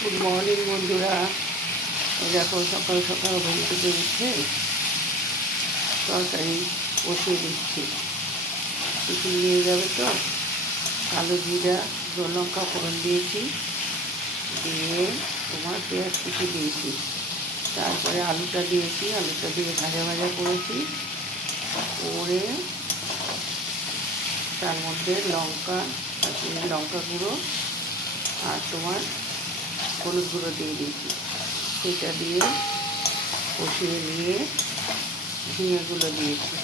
Good morning বন্ধুরা। এই দেখো সকাল সকাল ঘুম থেকে উঠে তরকারি বসিয়ে দিচ্ছি। টিফিন নিয়ে যাবে তো। কালো জিরা লঙ্কা ফোড়ন দিয়েছি, দিয়ে তোমার পেঁয়াজ কুচি দিয়েছি, তারপরে আলুটা দিয়েছি, আলুটা দিয়ে ভাজা ভাজা করেছি, করে তার মধ্যে লঙ্কা, কাশ্মীরি লঙ্কা গুঁড়ো আর তোমার হলুদ গুঁড়ো দিয়ে দিয়েছি। সেটা দিয়ে কষিয়ে নিয়ে ঝিঙেগুলো দিয়েছি।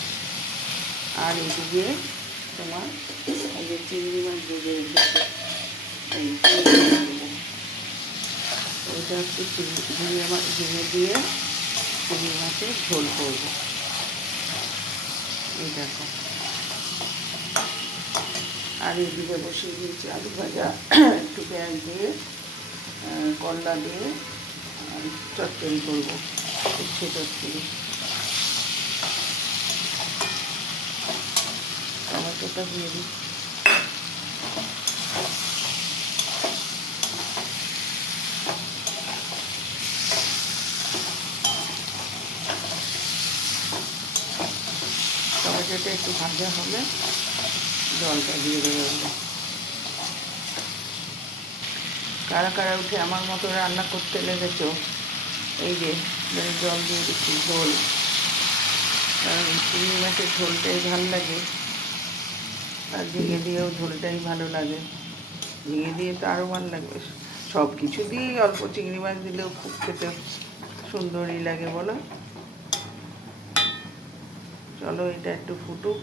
আর এদিকে তোমার এই যে চিংড়ি মাছ ভেজে রেখেছি, এই ওইটা একটু ঝিঙে দিয়ে চিংড়ি মাছের ঝোল করবো। এই দেখো, আর এদিকে বসিয়ে দিয়েছি আলু ভাজা, একটু পেঁয়াজ দিয়ে করলা দিয়ে চচ্চড়ি করবো, উচ্ছে চচ্চড়ি। টমেটোটা দিয়ে দিই। টমেটোটা একটু ভাজা হলে জলটা দিয়ে দেবো। কারা কারা উঠে আমার মতো রান্না করতে লেগেছো, এই যে জল দিয়ে দিচ্ছি, ঝোল। কারণ চিংড়ি মাছের ঝোলটাই ভালো লাগে, আর ঝিঙে দিয়েও ঝোলটাই ভালো লাগে। ঝিঙে দিয়ে তো আরও ভালো লাগবে। সব কিছু দিয়েই অল্প চিংড়ি মাছ দিলেও খুব খেতে সুন্দরই লাগে, বলো। চলো এটা একটু ফুটুক।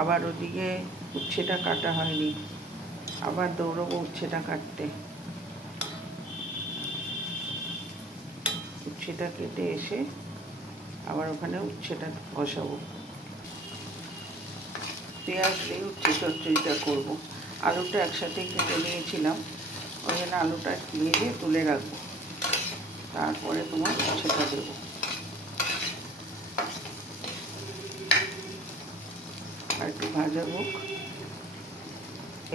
আবার ওদিকে উচ্ছেটা কাটা হয়নি, আবার দৌড়বো উচ্ছেটা কাটতে। উচ্ছেটা কেটে এসে আবার ওখানে উচ্ছেটা বসাবো। পেঁয়াজ দিয়ে উচ্ছে চচ্চড়িটা করবো। আলুটা একসাথেই কেটে নিয়েছিলাম, ওই জন্য আলুটা ভেজে তুলে রাখবো, তারপরে তোমার উচ্ছেটা দেবো। আর একটু ভাজা হোক।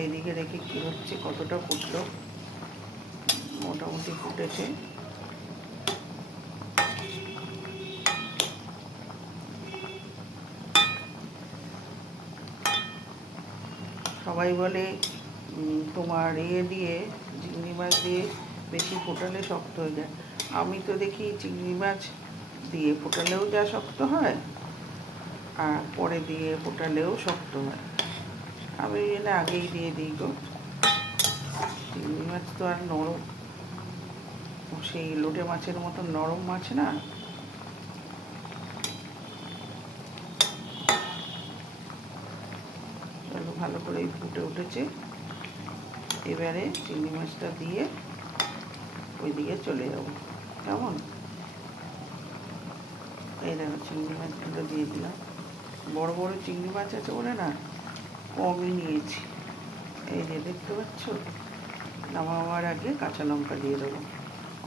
এইদিকে দেখি কী হচ্ছে, কতটা ফুটলো। মোটামুটি ফুটেছে। সবাই বলে তোমার দিয়ে চিংড়ি মাছ দিয়ে বেশি ফোটালে শক্ত হয়ে যায়। আমি তো দেখি চিংড়ি মাছ দিয়ে ফোটালেও যা শক্ত হয়, আর পরে দিয়ে ফোটালেও শক্ত হয়। আমি ওই জন্য আগেই দিয়ে দিই গো। চিংড়ি মাছ তো আর নরম, সেই লোটে মাছের মতো নরম মাছ না। চলো, ভালো করে ফুটে উঠেছে। এবারে চিংড়ি মাছটা দিয়ে ওইদিকে চলে যাবো, কেমন। এই দেখো চিংড়ি মাছগুলো দিয়ে দিলাম। বড় বড় চিংড়ি মাছ আছে বলে না কমই নিয়েছি। এই যে দেখতে পাচ্ছ, নামাবার আগে কাঁচা লঙ্কা দিয়ে দেবো।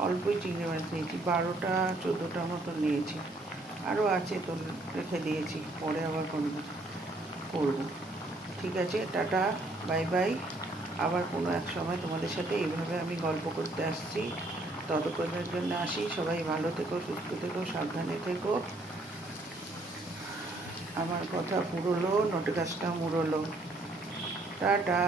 অল্পই চিংড়ি মাছ নিয়েছি, 12টা 14টা মতো নিয়েছি। আরও আছে তো, রেখে দিয়েছি, পরে আবার করবো। ঠিক আছে, টাটা, বাই বাই। আবার কোনো এক সময় তোমাদের সাথে এইভাবে আমি গল্প করতে আসছি। ততক্ষণের জন্য আসি। সবাই ভালো থেকো, সুস্থ থেকো, সাবধানে থেকো। আমার কথা পুরোলো, নোটে গাছটা মুড়োলো। টাটা।